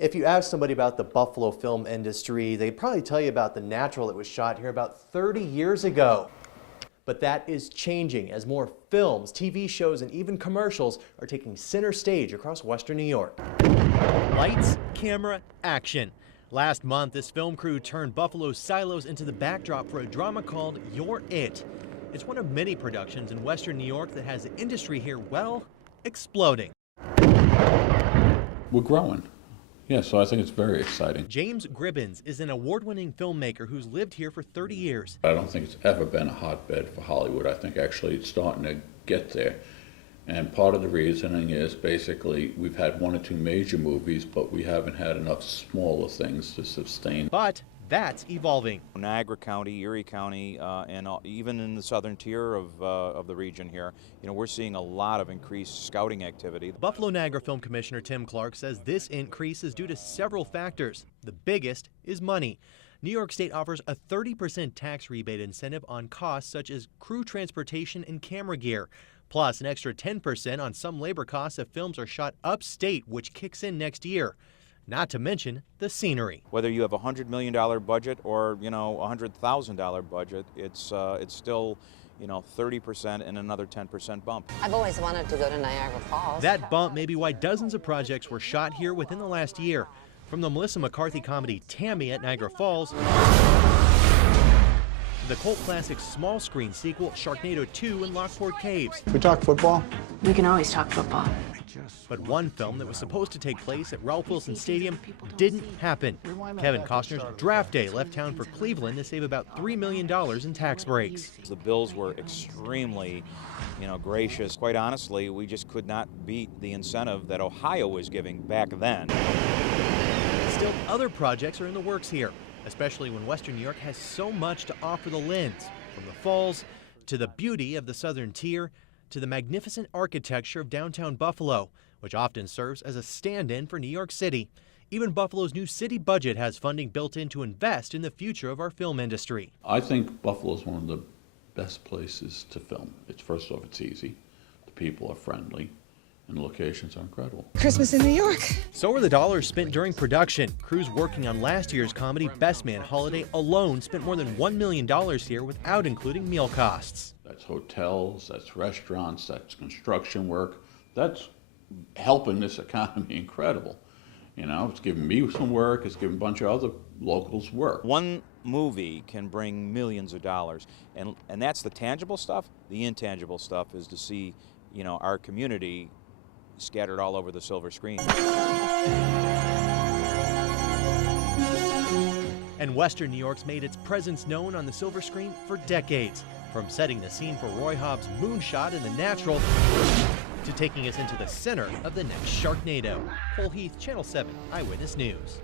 If you ask somebody about the Buffalo film industry, they'd probably tell you about the Natural that was shot here about 30 years ago. But that is changing as more films, TV shows, and even commercials are taking center stage across Western New York. Lights, camera, action. Last month, this film crew turned Buffalo's silos into the backdrop for a drama called You're It. It's one of many productions in Western New York that has the industry here, well, exploding. We're growing. Yeah, so I think it's very exciting. James Gribbins is an award-winning filmmaker who's lived here for 30 years. I don't think it's ever been a hotbed for Hollywood. I think actually it's starting to get there. And part of the reasoning is basically we've had one or two major movies, but we haven't had enough smaller things to sustain. But that's evolving. Niagara County, Erie County, and even in the southern tier of the region here, we're seeing a lot of increased scouting activity. Buffalo Niagara Film Commissioner Tim Clark says this increase is due to several factors. The biggest is money. New York State offers a 30% tax rebate incentive on costs such as crew transportation and camera gear, plus an extra 10% on some labor costs if films are shot upstate, which kicks in next year. Not to mention the scenery. Whether you have a $100 million budget or, a $100,000 budget, it's still, 30% and another 10% bump. I've always wanted to go to Niagara Falls. That bump may be why dozens of projects were shot here within the last year. From the Melissa McCarthy comedy Tammy at Niagara Falls, to the cult classic small screen sequel Sharknado 2 in Lockport Caves. We talk football? We can always talk football. But one film that was supposed to take place at Ralph Wilson Stadium didn't happen. Kevin Costner's Draft Day left town for Cleveland to save about $3 million in tax breaks. The bills were extremely, gracious. Quite honestly, we just could not beat the incentive that Ohio was giving back then. Still, other projects are in the works here, especially when Western New York has so much to offer the lens, from the falls to the beauty of the southern tier to the magnificent architecture of downtown Buffalo, which often serves as a stand-in for New York City. Even Buffalo's new city budget has funding built in to invest in the future of our film industry. I think Buffalo is one of the best places to film. First off, it's easy, the people are friendly, and the locations are incredible. Christmas in New York. So are the dollars spent during production. Crews working on last year's comedy Best Man Holiday alone spent more than $1 million here without including meal costs. That's hotels, that's restaurants, that's construction work. That's helping this economy incredible. It's giving me some work, it's giving a bunch of other locals work. One movie can bring millions of dollars, and that's the tangible stuff. The intangible stuff is to see, our community scattered all over the silver screen. And Western New York's made its presence known on the silver screen for decades, from setting the scene for Roy Hobbs' moonshot in The Natural to taking us into the center of the next Sharknado. Cole Heath, Channel 7 Eyewitness News.